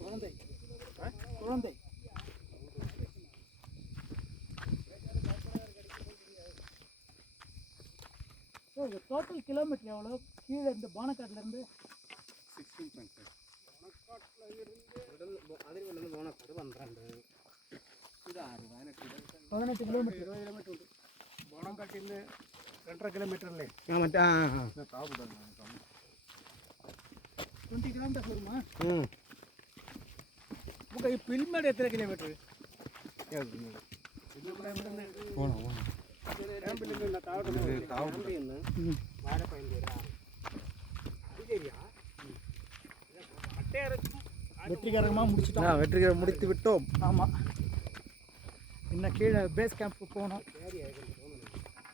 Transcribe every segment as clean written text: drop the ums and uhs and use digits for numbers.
குழந்தை குழந்தை sir total kilometre எவ்வளோ கீழே இந்த பானக்காட்டிலேருந்து 16.5 അതിരിക്കൊണ്ടു പോണക്കാട് 12 ഇത് 6 18 കിലോമീറ്റർ 20 കിലോമീറ്റർ ഉണ്ട് ബോണക്കാട്ടിൽ നിന്ന് 2.5 കിലോമീറ്റർ അല്ലേ മറ്റേ 20 കിലോമീറ്റർ വരുமா നമുക്ക് ഈ പിൽമേട് എത്ര കിലോമീറ്റർ வெற்றிகரமாக முடிச்சுட்டோம். வெற்றிகரம் முடித்து விட்டோம். ஆமாம், இன்னும் கீழே பேஸ் கேம்ப் போகணும்.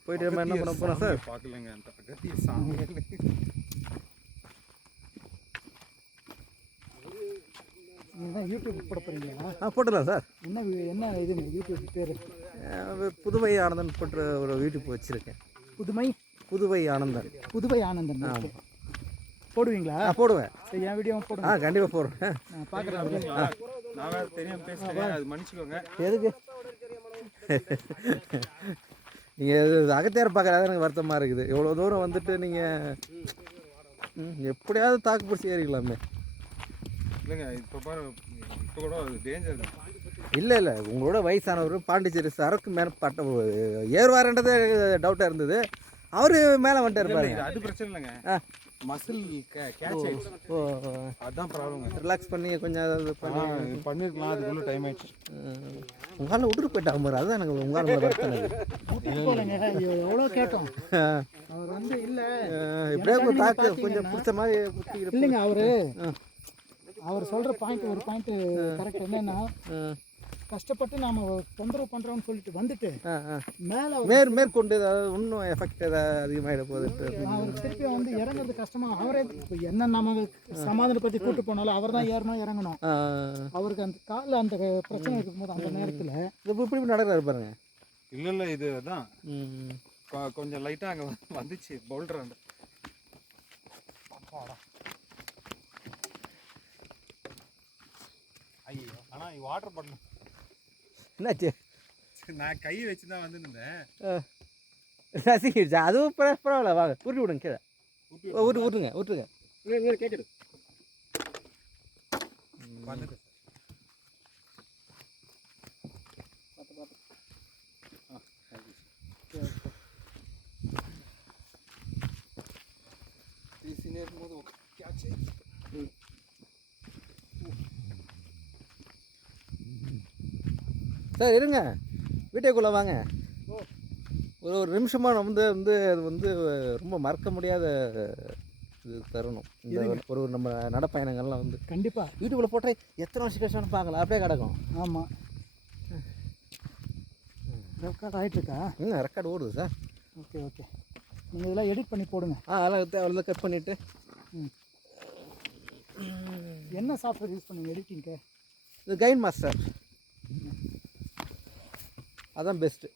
போயிட்டு நம்ம என்ன பண்ண போகிறோம் சார்? பார்க்கலங்க அந்த அகத்திய சாமி நீங்கள் யூடியூப் போட போகிறீங்களா? போட்டுடலாம் சார். என்ன இதுங்க யூடியூப் பேர்? புதுவை ஆனந்தன் போன்ற ஒரு யூடியூப் வச்சுருக்கேன். புதுவை ஆனந்தன். புதுவை ஆனந்தன் போடுவீங்களா? போடுவேன். சரி, என் வீடியோ போடுங்க. கண்டிப்பாக போடுறேன். நான் பார்க்குறேன். நான் வேறு தெரியாமல் பேசுகிறேன், அது மன்னிச்சுக்கோங்க. எதுக்கு நீங்கள் அகத்தியார் பார்க்குறது எனக்கு வருத்தமாக இருக்குது. எவ்வளோ தூரம் வந்துட்டு நீங்கள் எப்படியாவது தாக்கு பிடிச்சி ஏறிக்கலாமே. இல்லைங்க, இப்போ பாரு, இப்போ கூட அது டேஞ்சர் தான். இல்லை உங்களோட வயசானவர் பாண்டிச்சேரி சரக்கு மேலே ஏறுவாருன்றது டவுட்டாக இருந்தது. அவரு மேலே வந்துட்டு இருப்பாரு. அது பிரச்சனை இல்லைங்க, மசில் கேட்ச் ஆயிடுச்சு. அதுதான் ப்ராப்ளம். ரிலாக்ஸ் பண்ணி கொஞ்சம் பண்ணிருக்கலாம், அதுக்குள்ள டைம் ஆயிடுச்சு. உங்களால் விட்டுட்டு போயிட்டாங்க பாரு. அதுதான் எனக்கு உங்களால் வருத்தம். எவ்வளோ கேட்டோம், அவர் வந்து இல்லை இப்படியே தாக்கு கொஞ்சம் பிடிச்ச மாதிரி இல்லைங்க. அவர் சொல்கிற பாயிண்ட் ஒரு பாயிண்ட் கரெக்ட். என்னன்னா, கஷ்டப்பட்டு நாம் தொந்தரவு பண்ணுறோம்னு சொல்லிட்டு வந்துட்டு மேலே மேற்கொண்டு ஏதாவது இன்னும் எஃபெக்ட் ஏதாவது அதிகமாகிட போகுது. அவர் திருப்பி வந்து இறங்குறது கஷ்டமாக. அவரே இப்போ என்ன நம்ம சமாதானப்படுத்தி கூப்பிட்டு போனாலும் அவர் தான் ஏறணும் இறங்கணும். அவருக்கு அந்த காலில் அந்த பிரச்சனை இருக்கும்போது அந்த நேரத்தில் இப்படி நடக்கிறாரு பாருங்க. இல்லை இதுதான் கொஞ்சம் லைட்டாக அங்கே வந்துச்சு பவுல்டர். அந்த ஐயோ, ஆனால் வாட்டர் பாட்டில் என்னாச்சு? நான் கை வச்சு தான் வந்துருந்தேன். ரசிக்கிடுச்சா? அதுவும் பரவாயில்ல. வாங்க ஊட்டி விடுங்க, கீழே ஊட்டுங்க. கேட்குது வந்துட்டு சார் இருங்க, வீட்டுக்குள்ளே வாங்க. ஒரு நிமிஷமாக அது வந்து ரொம்ப மறக்க முடியாத இது தரணும். இந்த ஒரு நம்ம நடப்பயணங்கள்லாம் வந்து கண்டிப்பாக யூடியூப்பில் போட்டால் எத்தனை வருஷம் கஷ்டம் பார்க்கலாம், அப்படியே கிடக்கும். ஆமாம், ரெக்கார்ட் ஆகிட்டுருக்கா? ரெக்கார்டு ஓடுது சார். ஓகே நீங்கள் இதெல்லாம் எடிட் பண்ணி போடுங்க. அதெல்லாம் கட் பண்ணிவிட்டு. என்ன சாஃப்ட்வேர் யூஸ் பண்ணுங்க எடிட்டிங்க்கு? இது கைன் மாஸ்டர், அதான் பெஸ்ட்டு.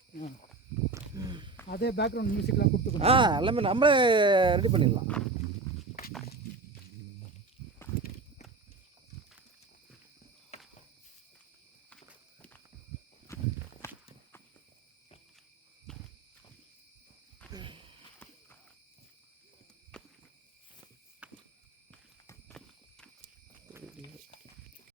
அதே பேக்ரவுண்ட் மியூசிக்லாம் கொடுத்துக்கணும். எல்லாமே நம்மளே ரெடி பண்ணிடலாம்.